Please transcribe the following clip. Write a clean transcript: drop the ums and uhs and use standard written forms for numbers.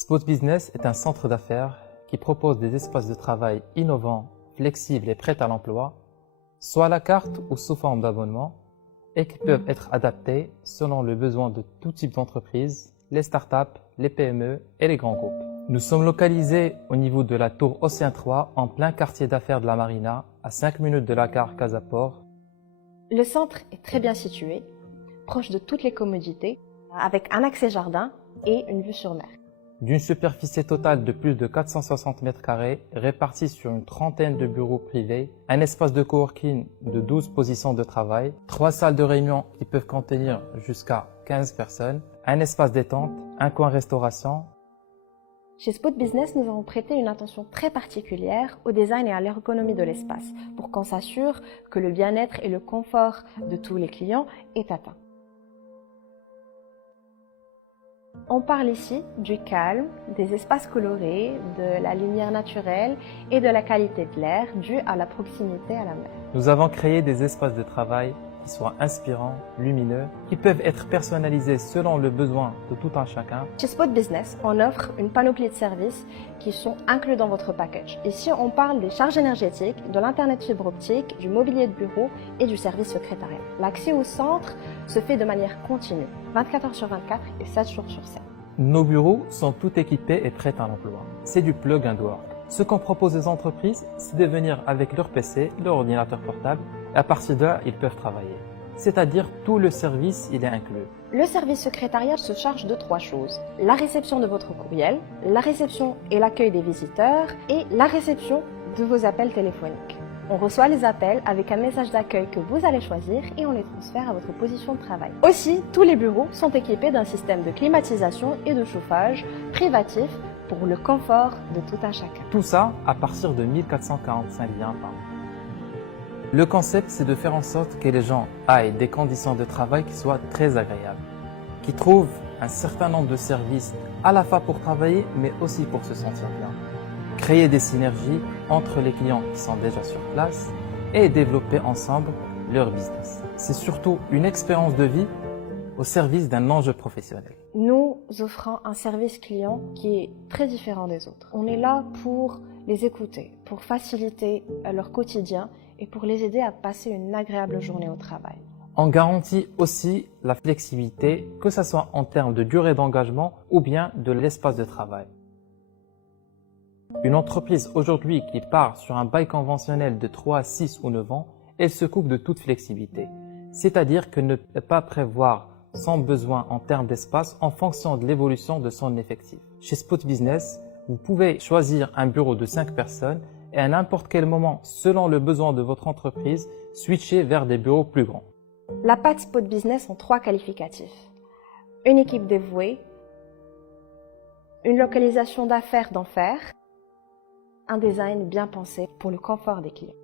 Spot Business est un centre d'affaires qui propose des espaces de travail innovants, flexibles et prêts à l'emploi, soit à la carte ou sous forme d'abonnement, et qui peuvent être adaptés selon le besoin de tout type d'entreprise, les startups, les PME et les grands groupes. Nous sommes localisés au niveau de la tour Océan 3, en plein quartier d'affaires de la Marina, à 5 minutes de la gare Casaport. Le centre est très bien situé, proche de toutes les commodités, avec un accès jardin et une vue sur mer. D'une superficie totale de plus de 460 mètres carrés, répartis sur une trentaine de bureaux privés, un espace de coworking de 12 positions de travail, 3 salles de réunion qui peuvent contenir jusqu'à 15 personnes, un espace détente, un coin restauration. Chez Spot Business, nous avons prêté une attention très particulière au design et à l'ergonomie de l'espace pour qu'on s'assure que le bien-être et le confort de tous les clients est atteint. On parle ici du calme, des espaces colorés, de la lumière naturelle et de la qualité de l'air due à la proximité à la mer. Nous avons créé des espaces de travail qui soient inspirants, lumineux, qui peuvent être personnalisés selon le besoin de tout un chacun. Chez Spot Business, on offre une panoplie de services qui sont inclus dans votre package. Ici, on parle des charges énergétiques, de l'internet fibre optique, du mobilier de bureau et du service secrétariat. L'accès au centre se fait de manière continue, 24 heures sur 24 et 7 jours sur 7. Nos bureaux sont tout équipés et prêts à l'emploi. C'est du plug and work. Ce qu'on propose aux entreprises, c'est de venir avec leur PC, leur ordinateur portable, et à partir de là, ils peuvent travailler. C'est-à-dire tout le service, il est inclus. Le service secrétariat se charge de 3 choses. La réception de votre courriel, la réception et l'accueil des visiteurs et la réception de vos appels téléphoniques. On reçoit les appels avec un message d'accueil que vous allez choisir et on les transfère à votre position de travail. Aussi, tous les bureaux sont équipés d'un système de climatisation et de chauffage privatif pour le confort de tout un chacun. Tout ça à partir de 1445 liens par mois. Le concept, c'est de faire en sorte que les gens aient des conditions de travail qui soient très agréables, qui trouvent un certain nombre de services à la fois pour travailler, mais aussi pour se sentir bien. Créer des synergies entre les clients qui sont déjà sur place et développer ensemble leur business. C'est surtout une expérience de vie au service d'un enjeu professionnel. Nous offrons un service client qui est très différent des autres. On est là pour les écouter, pour faciliter leur quotidien et pour les aider à passer une agréable journée au travail. On garantit aussi la flexibilité, que ce soit en termes de durée d'engagement ou bien de l'espace de travail. Une entreprise aujourd'hui qui part sur un bail conventionnel de 3, 6 ou 9 ans, elle se coupe de toute flexibilité. C'est-à-dire que ne peut pas prévoir son besoin en termes d'espace en fonction de l'évolution de son effectif. Chez Spot Business, vous pouvez choisir un bureau de 5 personnes et à n'importe quel moment, selon le besoin de votre entreprise, switcher vers des bureaux plus grands. La patte Spot Business ont 3 qualificatifs. Une équipe dévouée, une localisation d'affaires d'enfer, un design bien pensé pour le confort des clients.